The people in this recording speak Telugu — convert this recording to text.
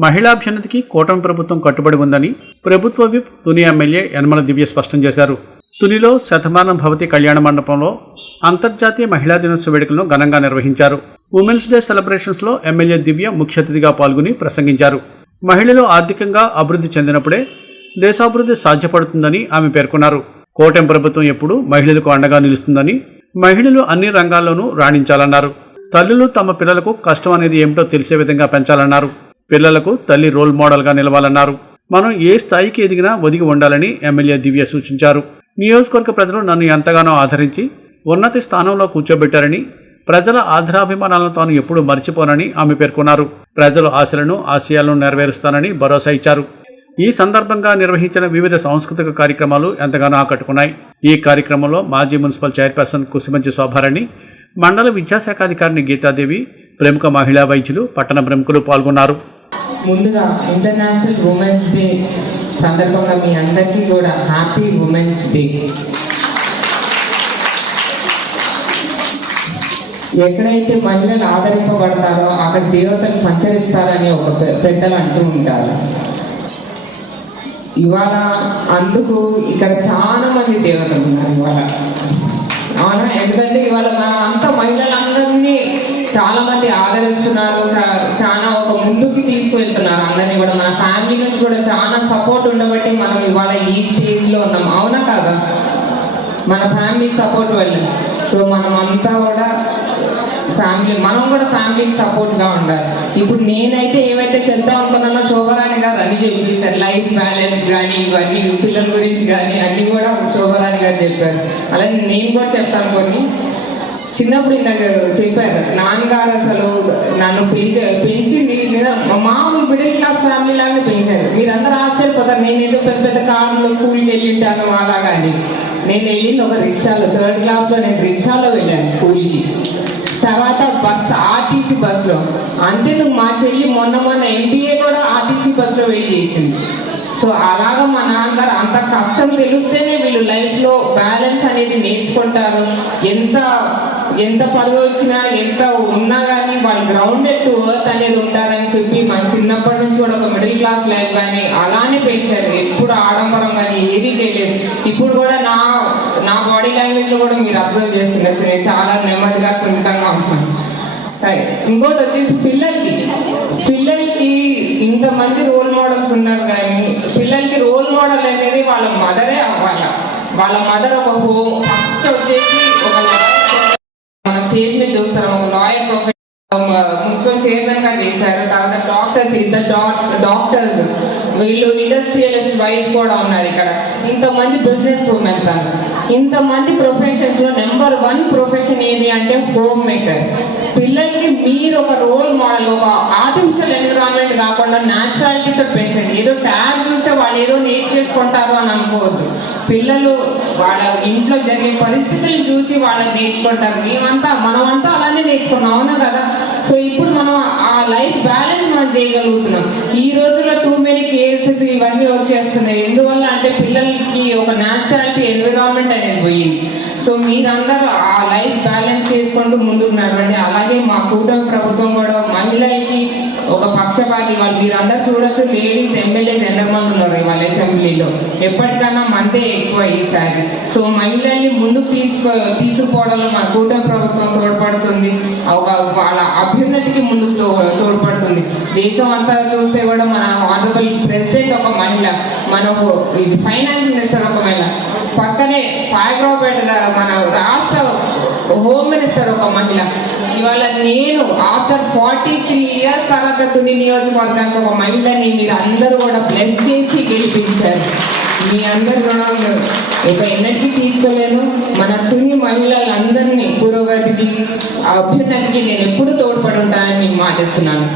మహిళాభ్యున్నతికి కూటమి ప్రభుత్వం కట్టుబడి ఉందని ప్రభుత్వ విప్ తుని ఎమ్మెల్యే యనమల దివ్య స్పష్టం చేశారు. తునిలో శతమానం భవతి కళ్యాణ మండపంలో అంతర్జాతీయ మహిళా దినోత్సవ వేడుకలను ఘనంగా నిర్వహించారు. ఉమెన్స్ డే సెలబ్రేషన్స్లో ఎమ్మెల్యే దివ్య ముఖ్య అతిథిగా పాల్గొని ప్రసంగించారు. మహిళలు ఆర్థికంగా అభివృద్ధి చెందినప్పుడే దేశాభివృద్ధి సాధ్యపడుతుందని ఆమె పేర్కొన్నారు. కూటమి ప్రభుత్వం ఎప్పుడు మహిళలకు అండగా నిలుస్తుందని మహిళలు అన్ని రంగాల్లోనూ రాణించాలన్నారు. తల్లులు తమ పిల్లలకు కష్టం అనేది ఏమిటో తెలిసే విధంగా పెంచాలన్నారు. పిల్లలకు తల్లి రోల్ మోడల్గా నిలవాలన్నారు. మనం ఏ స్థాయికి ఎదిగినా ఒదిగి ఉండాలని ఎమ్మెల్యే దివ్య సూచించారు. నియోజకవర్గ ప్రజలు నన్ను ఎంతగానో ఆదరించి ఉన్నత స్థానంలో కూర్చోబెట్టారని ప్రజల ఆధారాభిమానాలను తాను ఎప్పుడూ మర్చిపోనని ఆమె పేర్కొన్నారు. ప్రజల ఆశలను ఆశయాలను నెరవేరుస్తానని భరోసా ఇచ్చారు. ఈ సందర్భంగా నిర్వహించిన వివిధ సాంస్కృతిక కార్యక్రమాలు ఎంతగానో ఆకట్టుకున్నాయి. ఈ కార్యక్రమంలో మాజీ మున్సిపల్ చైర్పర్సన్ కుసిమంచి శోభారాణి మండల విద్యాశాఖాధికారిని గీతాదేవి ప్రముఖ మహిళా వైద్యులు పట్టణ ప్రముఖులు పాల్గొన్నారు. ముందుగా ఇంటర్నేషనల్ ఉమెన్స్ డే సందర్భంగా మీ అందరికీ కూడా హ్యాపీ ఉమెన్స్ డే ఎక్కడైతే మహిళలు ఆదరింపబడతారో అక్కడ దేవతలు సంచరిస్తారని ఒక పెద్దలు అంటూ ఉంటారు. ఇవాళ అందుకు ఇక్కడ చాలా మంది దేవతలు ఉన్నారు ఇవాళ. అవునా? ఎందుకంటే ఇవాళ మనం అంతా మహిళలందరినీ చాలా మంది ఆదరిస్తున్నారు చా- చాలా ఒక ముందుకు తీసుకువెళ్తున్నారు అందరినీ కూడా మన ఫ్యామిలీ నుంచి కూడా చాలా సపోర్ట్ ఉండబట్టి మనం ఇవాళ ఈ స్టేజ్లో ఉన్నాం. అవునా కాదా? మన ఫ్యామిలీ సపోర్ట్ వల్ల. సో మనం అంతా కూడా ఫ్యామిలీ మనం కూడా ఫ్యామిలీకి సపోర్ట్గా ఉండాలి. ఇప్పుడు నేనైతే ఏమైతే చేద్దాం అనుకున్నానో శోభరాని గారు అన్ని చెప్పేశారు. లైఫ్ బ్యాలెన్స్ కానీ ఇవన్నీ పిల్లల గురించి కానీ అన్ని కూడా శోభరాని గారు చెప్పారు. అలాగే నేను కూడా చెప్తాను కొన్ని. చిన్నప్పుడు ఇందాక చెప్పారు నాన్నగారు అసలు నన్ను పెంచి పెంచింది లేదా మా మామూలు బిడ్డ ఫ్యామిలీ లాగా పెంచారు మీరందరూ ఆశ్చర్యపోతారు నేను ఏదో పెద్ద పెద్ద కార్లో స్కూల్కి వెళ్ళింటాను అలాగా అని నేను వెళ్ళింది ఒక రిక్షాలో థర్డ్ క్లాస్లో నేను రిక్షాలో వెళ్ళాను స్కూల్కి. తర్వాత బస్ ఆర్టీసీ బస్సులో. అంతేందుకు మా చెల్లి మొన్న మొన్న ఎంపీఏ కూడా ఆర్టీసీ బస్సులో వెళ్ళి చేసింది. సో అలాగా మా నాన్నగారు అంత కష్టం తెలిస్తేనే వీళ్ళు లైఫ్లో బ్యాలెన్స్ అనేది నేర్చుకుంటారు. ఎంత ఎంత పదవి వచ్చినా ఎంత ఉన్నా కానీ వాళ్ళు గ్రౌండెడ్ టు ఎర్త్ అనేది ఉంటారని చెప్పి మన చిన్నప్పటి నుంచి కూడా ఒక మిడిల్ క్లాస్ లైఫ్ కానీ అలానే పెంచారు. ఎప్పుడు ఆడంబరం కానీ ఏది చేయలేదు. ఇప్పుడు కూడా నా నా బాడీ లాంగ్వేజ్లో కూడా మీరు అబ్జర్వ్ చేస్తుండొచ్చు నేను చాలా నెమ్మదిగా సున్నితంగా ఉంటాను. సరే ఇంకోటి వచ్చేసి పిల్లలకి. పిల్లలకి ఇంతమంది రోల్ మోడల్స్ ఉన్నారు కానీ పిల్లలకి రోల్ మోడల్ అనేది వాళ్ళ మదరే అవ్వాల. వాళ్ళ మదర్ ఒక హోమ్ ఫస్ట్ వచ్చేసి ఒక మన స్టేజ్ మీద చూస్తాం ఒక లాయర్ ప్రొఫెసర్ మున్సిపల్ చైర్మన్గా చేశారు. తర్వాత డాక్టర్స్ ఇద్దరు డాక్టర్స్ వీళ్ళు ఇండస్ట్రియలిస్ట్ వైఫ్ కూడా ఉన్నారు ఇక్కడ. ఇంతమంది బిజినెస్ ఉమెన్ తను ఇంతమంది ప్రొఫెషన్స్లో నెంబర్ వన్ ప్రొఫెషన్ ఏది అంటే హోమ్ మేకర్ పిల్లలకి మీరు ఒక రోల్ మోడల్ ఒక ఆర్టిఫిషియల్ ఎన్విరాన్మెంట్ కాకుండా న్యాచురాలిటీతో ఏదో ట్యాబ్ చూస్తే వాళ్ళు ఏదో నేర్చేసుకుంటారు అని అనుకోవద్దు. పిల్లలు వాళ్ళ ఇంట్లో జరిగే పరిస్థితులను చూసి వాళ్ళు నేర్చుకుంటారు. మేమంతా మనమంతా అలానే నేర్చుకున్నాం అవునా కదా? సో ఇప్పుడు మనం ఆ లైఫ్ బ్యాలెన్స్ మనం చేయగలుగుతున్నాం. ఈ రోజుల్లో టూ మెనీ కేసెస్ ఇవన్నీ వచ్చేస్తున్నాయి ఎందువల్ల అంటే పిల్లలకి ఒక న్యాచురాలిటీ ఎన్విరాన్మెంట్ అనేది పోయింది. సో మీరందరూ ఆ లైఫ్ బ్యాలెన్స్ చేసుకుంటూ ముందుకు నడవండి. అలాగే మా కూటమి ప్రభుత్వం కూడా మహిళలకి ఒక పక్షపాతి వాళ్ళు మీరందరూ చూడొచ్చు లేడీస్ ఎమ్మెల్యేస్ ఎంతమంది ఉన్నారు వాళ్ళ అసెంబ్లీలో ఎప్పటికన్నా మందే ఎక్కువ ఈసారి సో మహిళల్ని ముందుకు తీసుకో తీసుకుపోవడంలో మా కూటమి ప్రభుత్వం తోడ్పడుతుంది. ఒక వాళ్ళ అభ్యున్నతికి ముందుకు తో- తోడ్పడుతుంది. దేశం అంతా చూస్తే కూడా మన ఆనరబుల్ మహిళ మన ఇది ఫైనాన్స్ మినిస్టర్ ఒక మహిళ పక్కనే పాయగ్రావుపేట మన రాష్ట్ర హోమ్ మినిస్టర్ ఒక మహిళ. ఇవాళ నేను ఆఫ్టర్ ఫార్టీ త్రీ ఇయర్స్ తర్వాత తుని నియోజకవర్గానికి ఒక మహిళని మీరు అందరూ కూడా బ్లెస్ చేసి గెలిపించారు. మీ అందరి రుణం ఇక ఎన్నటికీ తీసుకోలేను మన తుని మహిళలందరినీ పురోగతికి అభ్యున్నతికి నేను ఎప్పుడు తోడ్పడి ఉంటానని మీకు మాటిస్తున్నాను